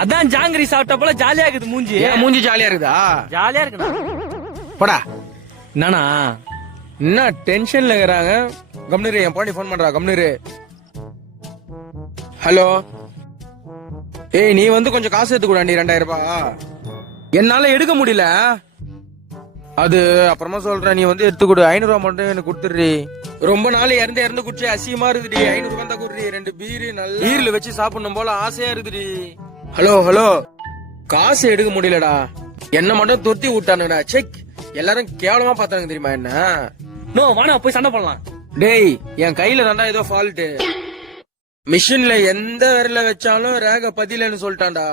அதான் ஜாங்கிரி சாப்பிட்ட போல ஜாலியா இருக்குது மூஞ்சி. ஏன் மூஞ்சி ஜாலியா இருக்குதா? ஜாலியா இருக்குண்ணா. போடா. என்னண்ணா என்ன டென்ஷன்ல இருக்கிறாங்க? கம்னரு என் பாண்டி போன் பண்றா. கம்னரு. ஹலோ. ஏய் நீ வந்து கொஞ்சம் காசு எடுத்துக்கூடா. நீ 2000 ரூபாய் என்னால எடுக்க முடியல. அது அப்புறமா சொல்றேன். நீ வந்து எடுத்துக்கூடு. 500 ரூபாய் மட்டும் எனக்கு கொடுத்துடுறி. ரொம்ப நாள் இறந்து குடிச்சு அசியமா இருக்குடி. 500 ரூபாய் தான் கொடுறி. 2 பீரு நல்ல பீர்ல வச்சு சாப்பிடணும் போல ஆசையா இருக்குடி. Hello hello. காசு எடுக்க முடியலடா. என்ன மட்டும் தொத்தி விட்டானுடா. செக். எல்லாரும் கேவலமா பாத்தாங்க தெரியுமா என்ன? நோ வாணா போய் சண்டை போடலாம். டேய் என் கையில தாண்டா ஏதோ ஃபால்ட். மிஷின்ல எந்த விரல வச்சாலும் ரேக பதிலன்னு சொல்லிட்டான்டா.